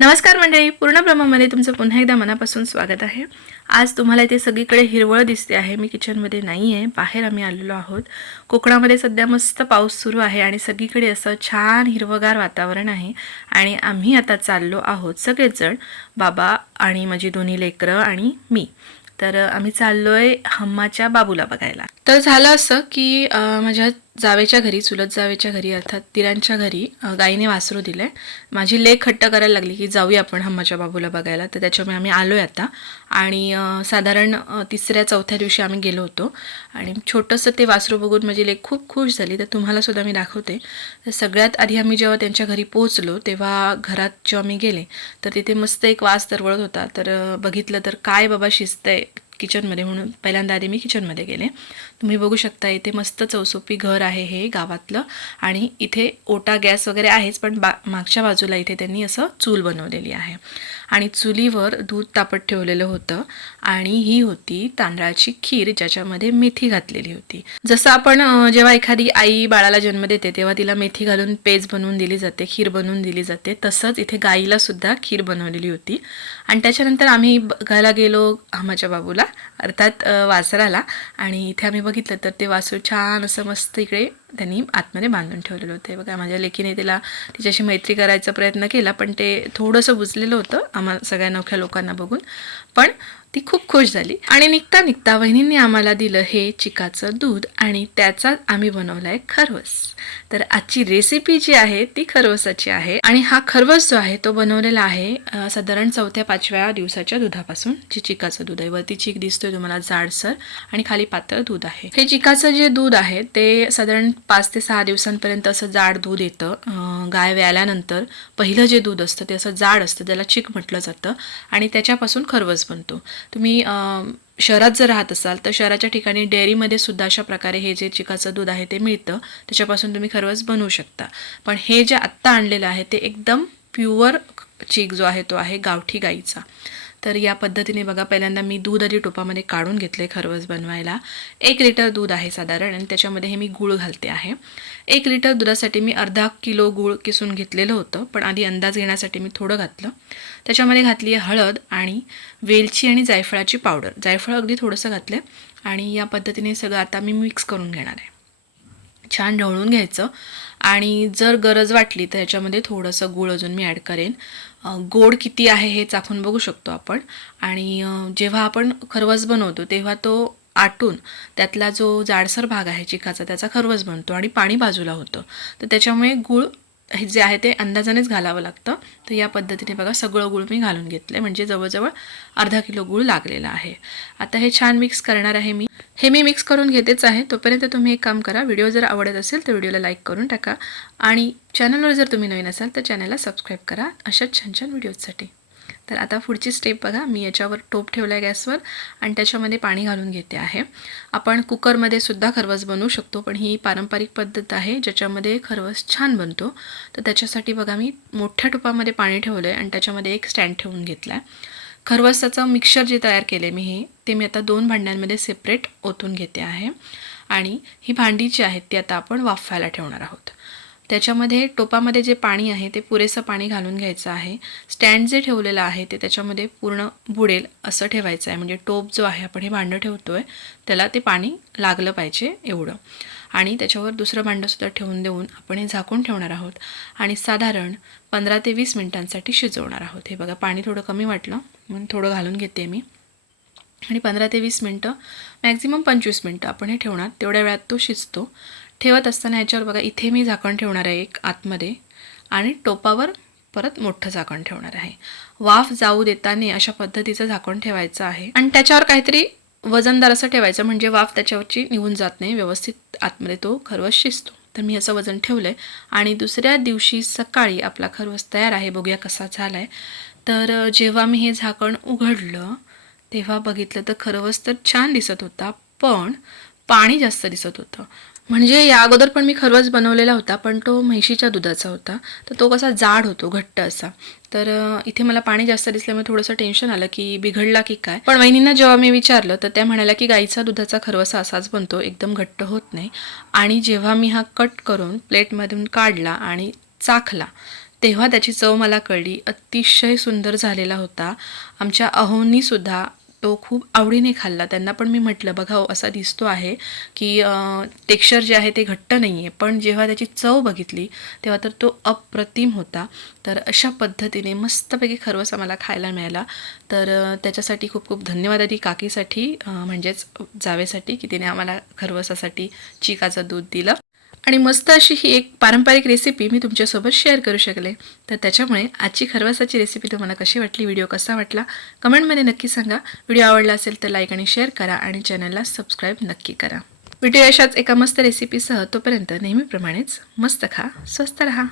नमस्कार मंडळी पूर्ण ब्रह्मामध्ये तुमचं पुन्हा एकदा मनापासून स्वागत आहे. आज तुम्हाला इथे सगळीकडे हिरवळ दिसते आहे. मी किचनमध्ये नाही आहे बाहेर आम्ही आलेलो आहोत. कोकणामध्ये सध्या मस्त पाऊस सुरू आहे आणि सगळीकडे असं छान हिरवगार वातावरण आहे आणि आम्ही आता चाललो आहोत सगळेजण बाबा आणि माझी दोन्ही लेकरं आणि मी. तर आम्ही चाललो आहे हम्माच्या बाबूला बघायला. तर झालं असं की माझ्या जावेच्या घरी चुलत जावेच्या घरी अर्थात तिरांच्या घरी गाईने वासरू दिलंय माझी लेख हट्ट करायला लागली की जाऊया आपण हम्माच्या बाबूला बघायला. तर त्याच्यामुळे आम्ही आलोय आता. आणि साधारण तिसऱ्या चौथ्या दिवशी आम्ही गेलो होतो. आणि छोटंसं ते वासरू बघून माझी लेख खूप खुश झाली. तर तुम्हालासुद्धा मी दाखवते. तर सगळ्यात आधी आम्ही जेव्हा त्यांच्या घरी पोहोचलो तेव्हा घरात जेव्हा मी गेले तर तिथे मस्त एक वास दरवळत होता. तर बघितलं तर काय बाबा शिस्त आहे. किचनमध्ये म्हणून पहिल्यांदा आधी मी किचनमध्ये गेले. तुम्ही बघू शकता इथे मस्त चौसोपी घर आहे हे गावातलं. आणि इथे ओटा गॅस वगैरे आहेच पण बा मागच्या बाजूला इथे त्यांनी असं चूल बनवलेली आहे. आणि चुलीवर दूध तापत ठेवलेलं होतं. आणि ही होती तांदळाची खीर ज्याच्यामध्ये मेथी घातलेली होती. जसं आपण जेव्हा एखादी आई बाळाला जन्म देते तेव्हा तिला मेथी घालून पेज बनवून दिली जाते खीर बनवून दिली जाते तसंच इथे गाईला सुद्धा खीर बनवलेली होती. आणि त्याच्यानंतर आम्ही बघायला गेलो माझ्या बाबूला. अर्थात वासराला. आणि इथे आम्ही बघितलं तर ते वासरू छान असं मस्त इकडे त्यांनी आतमध्ये बांधून ठेवलेलं होतं. बघा माझ्या लेकीने तिला तिच्याशी मैत्री करायचा प्रयत्न केला पण ते थोडंसं बुजलेलं होतं आम्हा सगळ्या नवख्या लोकांना बघून. पण ती खूप खुश झाली. आणि निघता निघता वहिनींनी आम्हाला दिलं हे चिकाचं दूध आणि त्याचा आम्ही बनवलाय आहे खरवस. तर आजची रेसिपी जी आहे ती खरवसाची आहे आणि हा खरवस जो आहे तो बनवलेला आहे साधारण चौथ्या पाचव्या दिवसाच्या दुधापासून. जे चिकाचं दूध आहे. वरती चीक दिसतोय तुम्हाला जाडसर आणि खाली पातळ दूध आहे. हे चिकाचं जे दूध आहे ते साधारण पाच ते सहा दिवसांपर्यंत असं जाड दूध येतं. गाय व्याल्यानंतर पहिलं जे दूध असतं ते असं जाड असतं. त्याला चिक म्हटलं जातं आणि त्याच्यापासून खरवस बनतो. तुम्ही शहरात जर राहत असाल तर शहराच्या ठिकाणी डेअरीमध्ये सुद्धा अशा प्रकारे हे जे चिकाचं दूध आहे ते मिळतं. त्याच्यापासून तुम्ही खरवस बनवू शकता. पण हे जे आत्ता आणलेलं आहे ते एकदम प्युअर चीक जो आहे तो आहे गावठी गाईचा. तर या पद्धतीने बघा पहिल्यांदा मी दूध आधी टोपामध्ये काढून घेतले खरवस बनवायला. एक लिटर दूध आहे साधारण आणि त्याच्यामध्ये हे मी गूळ घालते आहे. एक लिटर दुधासाठी मी अर्धा किलो गूळ किसून घेतलेलं होतं पण आधी अंदाज घेण्यासाठी मी थोडं घातलं. त्याच्यामध्ये घातली आहे हळद आणि वेलची आणि जायफळाची पावडर. जायफळ अगदी थोडंसं घातलं आणि या पद्धतीने सगळं आता मी मिक्स करून घेणार आहे. छान ढवळून घ्यायचं. आणि जर गरज वाटली तर याच्यामध्ये थोडंसं गूळ अजून मी ॲड करेन. गोड किती आहे हे चाखून बघू शकतो आपण. आणि जेव्हा आपण खरवस बनवतो तेव्हा तो आटून त्यातला जो जाडसर भाग आहे चिकाचा त्याचा खरवस बनतो आणि पाणी बाजूला होतं. तर त्याच्यामुळे गूळ हे जे आहे ते अंदाजानेच घालावं लागतं. तर या पद्धतीने बघा सगळं गूळ मी घालून घेतलं म्हणजे जवळजवळ अर्धा किलो गूळ लागलेला आहे. आता हे छान मिक्स करणार आहे मी. हे मी मिक्स करून घेतेच आहे. तोपर्यंत तुम्ही एक काम करा. व्हिडिओ जर आवडत असेल तर व्हिडिओला लाईक करून टाका. आणि चॅनलवर जर तुम्ही नवीन असाल तर चॅनलला सबस्क्राईब करा. अशाच छान छान व्हिडिओजसाठी तर आता पुढची स्टेप बघा. मी याच्यावर टोप ठेवला आहे गॅसवर आणि त्याच्यामध्ये पाणी घालून घेते आहे. आपण कुकरमध्ये सुद्धा खरवस बनवू शकतो पण ही पारंपरिक पद्धत आहे ज्याच्यामध्ये खरवस छान बनतो. तर त्याच्यासाठी बघा मी मोठ्या टोपामध्ये पाणी ठेवलं आहे आणि त्याच्यामध्ये एक स्टँड ठेवून घेतला आहे खरवसाचं मिक्सर जे तयार केले मी हे ते मी आता दोन भांड्यांमध्ये सेपरेट ओतून घेते आहे. आणि ही भांडी जी आहेत ती आता आपण वाफायला ठेवणार आहोत. त्याच्यामध्ये टोपामध्ये जे पाणी आहे ते पुरेसं पाणी घालून घ्यायचं आहे. स्टँड जे ठेवलेलं आहे ते त्याच्यामध्ये पूर्ण बुडेल असं ठेवायचं आहे. म्हणजे टोप जो आहे आपण हे भांडं ठेवतो आहे त्याला ते पाणी लागलं पाहिजे एवढं. आणि त्याच्यावर दुसरं भांडंसुद्धा ठेवून देऊन आपण हे झाकून ठेवणार आहोत. आणि साधारण पंधरा ते वीस मिनिटांसाठी शिजवणार आहोत. हे बघा पाणी थोडं कमी वाटलं म्हणून थोडं घालून घेते मी. आणि पंधरा ते वीस मिनटं मॅक्झिमम पंचवीस मिनटं आपण हे ठेवणार. तेवढ्या वेळात तो शिजतो. ठेवत असताना ह्याच्यावर बघा इथे मी झाकण ठेवणार आहे एक आतमध्ये आणि टोपावर परत मोठं झाकण ठेवणार आहे. वाफ जाऊ देताना अशा पद्धतीचं झाकण ठेवायचं आहे. आणि त्याच्यावर काहीतरी वजनदार असं ठेवायचं म्हणजे वाफ त्याच्यावरची निघून जात नाही व्यवस्थित आतमध्ये तो खरवस शिजतो. तर मी असं वजन ठेवलं आहे आणि दुसऱ्या दिवशी सकाळी आपला खरवस तयार आहे. बघूया कसा झाला आहे तर जेव्हा मी हे झाकण उघडलं तेव्हा बघितलं तर खरवस तर छान दिसत होता पण पाणी जास्त दिसत होतं. म्हणजे या अगोदर पण मी खरवस बनवलेला होता पण तो म्हैशीच्या दुधाचा होता. तर तो कसा जाड होतो घट्ट असा. तर इथे मला पाणी जास्त दिसल्यामुळे थोडंसं टेन्शन आलं की बिघडला की काय. पण वहिनींना जेव्हा मी विचारलं तर त्या म्हणाल्या की गाईचा दुधाचा खरवसा असाच बनतो एकदम घट्ट होत नाही. आणि जेव्हा मी हा कट करून प्लेटमधून काढला आणि चाखला तेव्हा त्याची चव मला कळली. अतिशय सुंदर झालेला होता. आमच्या अहोंनीसुद्धा तो खूप आवडीने खाल्ला. त्यांना पण मी म्हटलं बघा हो, असा दिसतो आहे की टेक्स्चर जे आहे ते घट्ट नाही आहे पण जेव्हा त्याची चव बघितली तेव्हा तर तो अप्रतिम होता. तर अशा पद्धतीने मस्तपैकी खरवसा मला खायला मिळाला. तर त्याच्यासाठी खूप खूप धन्यवाद आधी काकीसाठी म्हणजेच जावेसाठी की तिने आम्हाला खरवसासाठी चिकाचं दूध दिलं. आणि मस्त अशी ही एक पारंपरिक रेसिपी मी तुमच्यासोबत शेअर करू शकले. तर त्याच्यामुळे आजची खरवासाची रेसिपी तुम्हाला कशी वाटली व्हिडिओ कसा वाटला कमेंटमध्ये नक्की सांगा. व्हिडिओ आवडला असेल तर लाईक आणि शेअर करा आणि चॅनलला सबस्क्राईब नक्की करा. व्हिडिओ अशाच एका मस्त रेसिपीसह तोपर्यंत नेहमीप्रमाणेच मस्त खा स्वस्त रहा.